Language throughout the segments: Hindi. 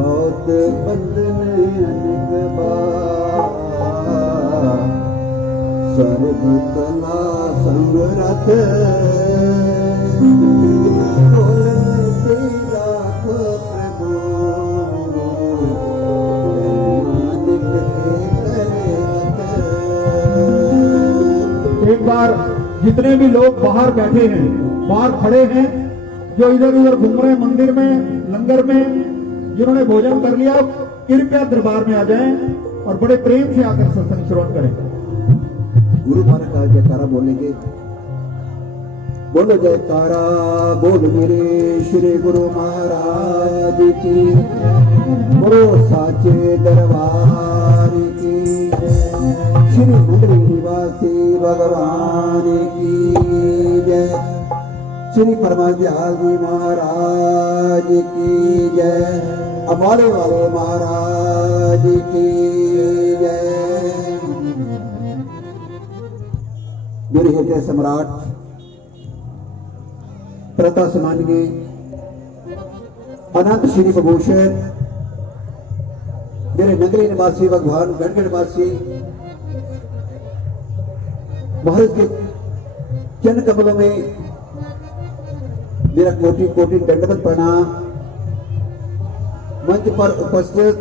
बहुत बंधन अनेक बार सर्व कला संगरथ एक बार जितने भी लोग बाहर बैठे हैं, बाहर खड़े हैं, जो इधर उधर घूम रहे हैं मंदिर में, लंगर में, जिन्होंने भोजन कर लिया, कृपया दरबार में आ जाएं और बड़े प्रेम से आकर सत्संग श्रवण करें। गुरु महाराज का जयकारा बोलेंगे। बोलो जयकारा बोल मेरे श्री गुरु महाराज की, बोलो साचे दरबार की, श्री मंदिर निवासी भगवान की जय, श्री परमदयाल जी महाराज की जय, अम्बाले वाले महाराज की जय। मेरे हृदय सम्राट प्रथा सम्मानीय अनंत श्री विभूषण मेरे नगरी निवासी भगवान गणगढ़ निवासी महाराज के चरण कमलों में मेरा कोटि कोटि दंडवत प्रणाम। मंच पर उपस्थित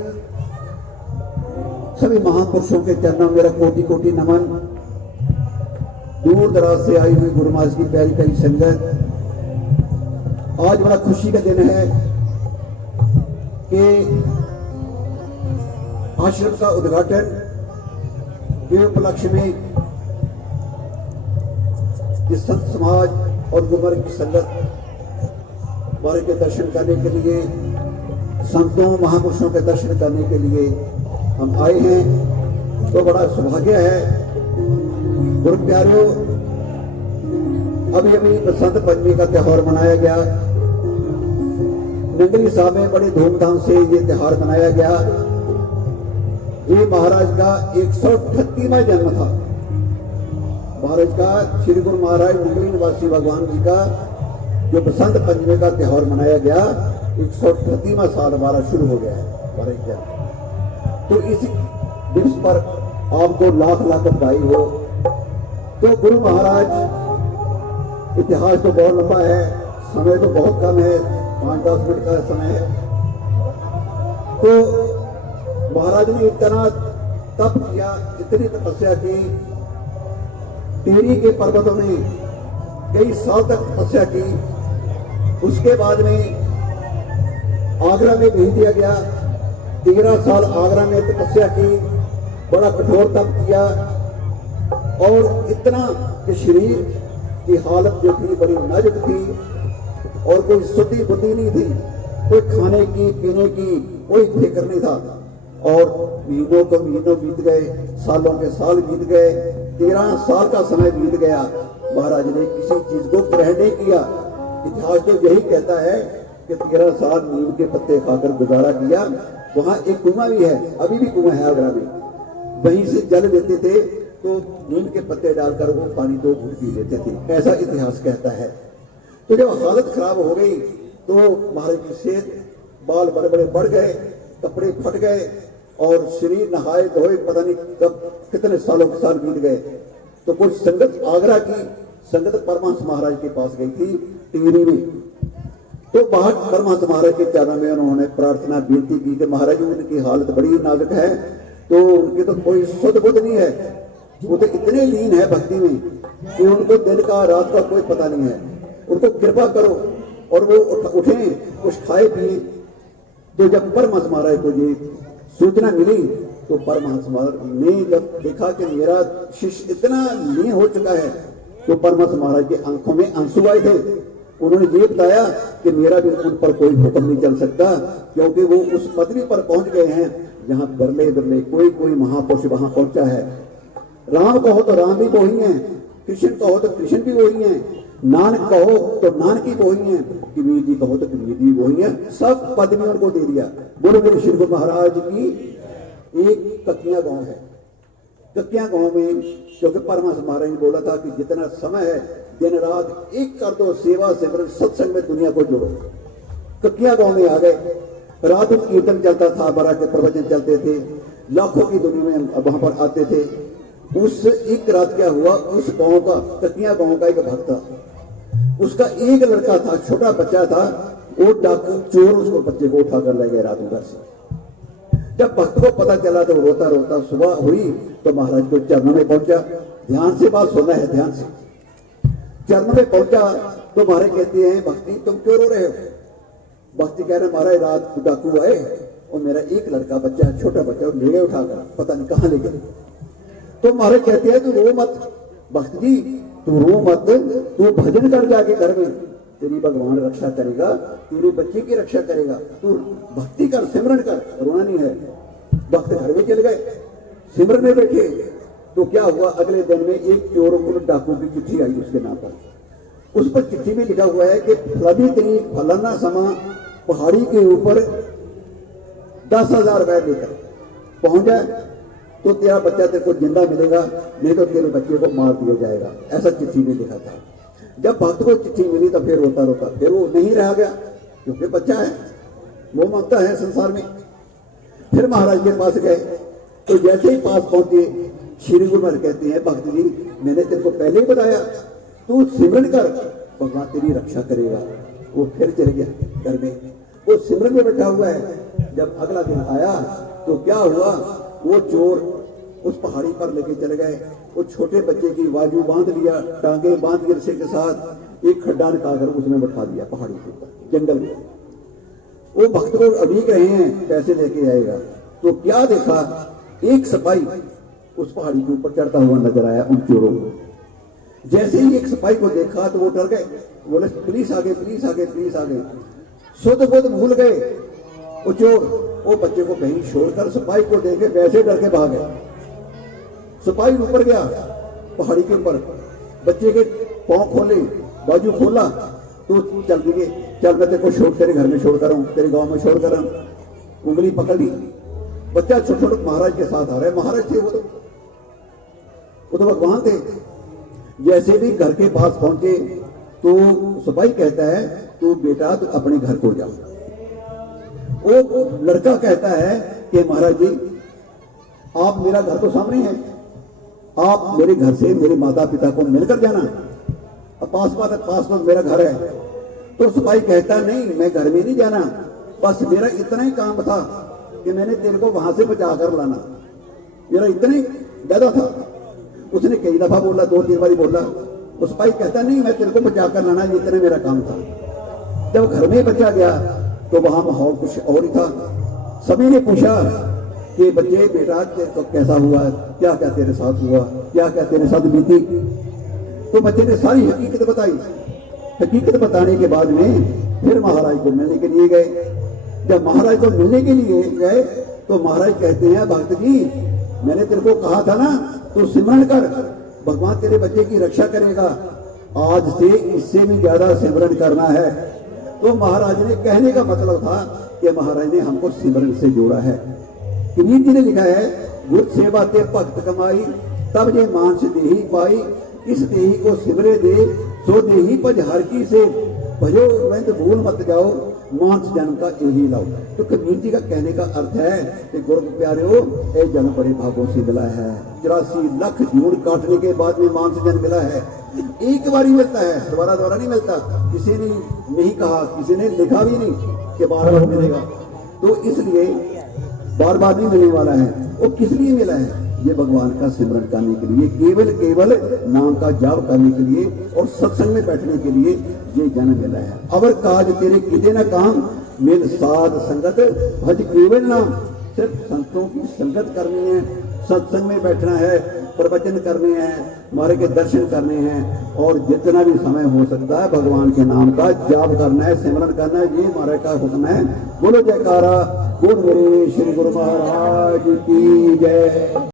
सभी महापुरुषों के चरणों में मेरा कोटि कोटि नमन। दूर दराज से आई हुई गुरु महाराज की प्यारी प्यारी संगत, आज बड़ा खुशी का दिन है कि आश्रम का उद्घाटन के उपलक्ष्य में इस संत समाज और गुरु महाराज की संगत महाराज के दर्शन करने के लिए, संतों महापुरुषों के दर्शन करने के लिए हम आए हैं। तो बड़ा सौभाग्य है। गुरु प्यारों, अभी अभी बसंत पंचमी का त्योहार मनाया गया। नगरी साहब में बड़े धूमधाम से ये त्योहार मनाया गया। ये महाराज का 138वां जन्म था। महाराज का, श्री गुरु महाराज नगरी निवासी भगवान जी का जो बसंत पंचमी का त्योहार मनाया गया, 138वां साल हमारा शुरू हो गया है महाराज का। तो इस दिवस पर आपको लाख लाख बधाई हो। तो गुरु महाराज, इतिहास तो बहुत लंबा है, समय तो बहुत कम है, 5-10 मिनट का समय है। तो महाराज ने इतना तप किया, इतनी तपस्या की, टिहरी के पर्वतों में कई साल तक तपस्या की। उसके बाद में आगरा में भेज दिया गया। 13 साल आगरा में तपस्या की, बड़ा कठोर तप किया, और इतना कि शरीर की हालत जो थी बड़ी नाजुक थी और कोई शुद्धि बुद्धि नहीं थी, कोई खाने की पीने की कोई फिक्र नहीं था। और महीनों को महीनों बीत गए, सालों के साल बीत गए, 13 साल का समय बीत गया। महाराज ने किसी चीज को ग्रहण नहीं किया। इतिहास तो यही कहता है कि 13 साल नीम के पत्ते खाकर गुजारा किया। वहां एक कुआं भी है, अभी भी कुआं है आगरा में, वहीं से जल लेते थे तो नीम के पत्ते डालकर वो पानी तो पी लेते थे, ऐसा इतिहास कहता है। तो जब हालत खराब हो गई तो महाराज की सेहत, बाल बड़े बड़े बढ़ गए, कपड़े फट गए और शरीर नहाए धोए पता नहीं कब कितने सालों के साल बीत गए। तो कुछ संगत, आगरा की संगत परमहंस महाराज के पास गई थी टिहरी में। तो बाहर परमहंस महाराज के चरणों में उन्होंने प्रार्थना विनती की कि महाराज उनकी हालत बड़ी नाजुक है, तो उनकी तो कोई शुद्ध बुद्ध नहीं है, वो तो इतने लीन है भक्ति में कि उनको दिन का रात का कोई पता नहीं है। उनको कृपा करो और वो उठे, कुछ खाए पिए। तो जब परमहंस महाराज को ये सूचना मिली तो परमहंस महाराज ने जब देखा कि मेरा शिष्य इतना लीन हो चुका है, तो परमहंस महाराज के आंखों में आंसू आए थे। उन्होंने ये बताया कि मेरा भी उन पर कोई हुक्म नहीं चल सकता, क्योंकि वो उस पदवी पर पहुंच गए हैं जहां बिरले बिरले कोई कोई महापुरुष वहां पहुंचा है। राम कहो तो राम भी वही है, कृष्ण कहो तो कृष्ण भी वही है, नानक कहो तो नानक ही वही है, कबीर जी कहो तो कबीर जी वही है। सब पदवी उनको दे दिया। बोलो मेरे श्री गुरु महाराज की। एक ककिया गांव है, ककिया गांव में, क्योंकि परमहंस महाराज ने बोला था कि जितना समय है दिन रात एक कर दो, सेवा सिमरन सत्संग में दुनिया को जोड़ो। ककिया गांव में आ गए। रात में कीर्तन चलता था, महाराज के प्रवचन चलते थे, लाखों की दुनिया में वहां पर आते थे। उस एक रात क्या हुआ, उस गांव का, तकिया गांव का एक भक्त था, उसका एक लड़का था, छोटा बच्चा था, वो डाकू चोर उसको बच्चे को उठाकर ले गए रात घर से। जब भक्त को पता चला तो रोता रोता सुबह हुई तो महाराज को चरणों में पहुंचा। ध्यान से बात सुनना है, ध्यान से। चरणों में पहुंचा तो महाराज कहते हैं, भक्ति तुम क्यों रो रहे हो? भक्ति कह रहे, महाराज रात डाकू आए और मेरा एक लड़का बच्चा, छोटा बच्चा, ले गए उठाकर, पता नहीं कहां ले गए। तो महाराज कहते हैं, तू रो मत भक्त जी, तू रो मत, तू भजन कर जाके घर में, तेरी भगवान रक्षा करेगा, तेरे बच्चे की रक्षा करेगा, तू भक्ति कर, सिमरन कर, रोना नहीं है। भक्त घर में चले गए, सिमरन में बैठे तो क्या हुआ, अगले दिन में एक चोर और डाकू की चिट्ठी आई उसके नाम पर। उस पर चिट्ठी में लिखा हुआ है कि फलानी तरीक फलाना समय पहाड़ी के ऊपर 10,000 बैठ लेकर पहुंच जाए तो तेरा बच्चा तेरे को जिंदा मिलेगा, नहीं तो तेरे बच्चे को मार दिया जाएगा, ऐसा चिट्ठी में लिखा था। जब भक्त को चिट्ठी मिली तो फिर रोता रोता, फिर वो नहीं रह गया क्योंकि बच्चा है, वो मांगता है संसार में। फिर महाराज के पास गए तो जैसे ही पास पहुंचे, श्री गुरु महाराज कहते हैं, भक्त जी मैंने तेरे को पहले ही बताया, तू सिमरन कर, भगवान तेरी रक्षा करेगा। वो फिर चले गया घर में, वो सिमरन में बैठा हुआ है। जब अगला दिन आया तो क्या हुआ, वो चोर उस पहाड़ी पर लेके चले गए, वो छोटे बच्चे की बाजू बांध लिया, टांगे बांध के रस्से के साथ एक खड्डा निकालकर उसमें बैठा दिया पहाड़ी के ऊपर जंगल में। वो भक्त को अड़ीक रहे हैं पैसे लेके आएगा, तो क्या देखा, एक सिपाही उस पहाड़ी के ऊपर चढ़ता हुआ नजर आया उन चोरों को। जैसे ही एक सिपाही को देखा तो वो डर गए, बोले पुलिस आ गई, पुलिस आ गई, पुलिस आ गई। सुध बुध भूल गए वो चोर, वो बच्चे को कहीं छोड़कर सिपाही को देखे वैसे डर के भाग गए। सिपाही ऊपर गया पहाड़ी के ऊपर, बच्चे के पांव खोले, बाजू खोला तो चल दिए, चल मैं तेरे को छोड़, तेरे घर में छोड़ कर हूं, तेरे गांव में छोड़ कर हूं। उंगली पकड़ ली, बच्चा छोटे छोटे महाराज के साथ आ रहा है। महाराज थे वो तो भगवान थे। जैसे भी घर के पास पहुंचे तो सिपाही कहता है, तू बेटा तू अपने घर को जा। वो लड़का कहता है कि महाराज जी आप, मेरा घर तो सामने है, आप मेरे घर से मेरे माता पिता को मिलकर जाना, पास मेरा घर है। तो सिपाही कहता नहीं, मैं घर में नहीं जाना, बस मेरा इतना ही काम था कि मैंने तेरे को वहां से बचा कर लाना, मेरा इतना ही ज्यादा था। उसने कई दफा बोला, 2-3 बार बोला। उस सिपाही कहता नहीं, मैं तेरे को बचा कर लाना, इतना मेरा काम था। जब घर में बचा गया तो वहां माहौल कुछ और ही था। सभी ने पूछा कि बच्चे बेटा तेरे को कैसा हुआ, क्या क्या तेरे साथ हुआ, क्या क्या तेरे साथ बीती। तो बच्चे ने सारी हकीकत बताई। हकीकत बताने के बाद में फिर महाराज को मिलने के लिए गए। जब महाराज को मिलने के लिए गए तो महाराज कहते हैं, भक्त जी मैंने तेरे को कहा था ना, तू सिमरन कर, भगवान तेरे बच्चे की रक्षा करेगा, आज से इससे भी ज्यादा सिमरन करना है। तो महाराज ने, कहने का मतलब था कि महाराज ने हमको सिमरन से जोड़ा है। किन्हीं जी ने लिखा है, गुर सेवा ते भक्त कमाई, तब ये मानस देही पाई, इस देही को सिमरे दे, सो देही भज हर की से, भजो वंद भूल मत जाओ, मानस जन्म का यही लाओ। तो कबीर जी का कहने का अर्थ है कि गुरु प्यारे, ये जन्म बड़े भागों से मिला है। 84 लाख जून काटने के बाद में मानस जन्म मिला है। एक बार ही मिलता है, दोबारा नहीं मिलता। किसी ने नहीं कहा, किसी ने लिखा भी नहीं कि बार बार मिलेगा। तो इसलिए बार बार नहीं मिलने वाला है। वो किस लिए मिला है? ये भगवान का सिमरन करने के लिए, केवल नाम का जाप करने के लिए और सत्संग में बैठने के लिए ये जन्म मिला है। अवर काज तेरे किते न काम, मिल साध संगत भज केवल नाम। सिर्फ संतों की संगत करनी है, सत्संग में बैठना है, प्रवचन करने हैं, हमारे के दर्शन करने हैं, और जितना भी समय हो सकता है भगवान के नाम का जाप करना है, सिमरन करना है। ये हमारे का हुक्म है। बोलो जयकारा, बोल मेरे श्री गुरु महाराज की जय।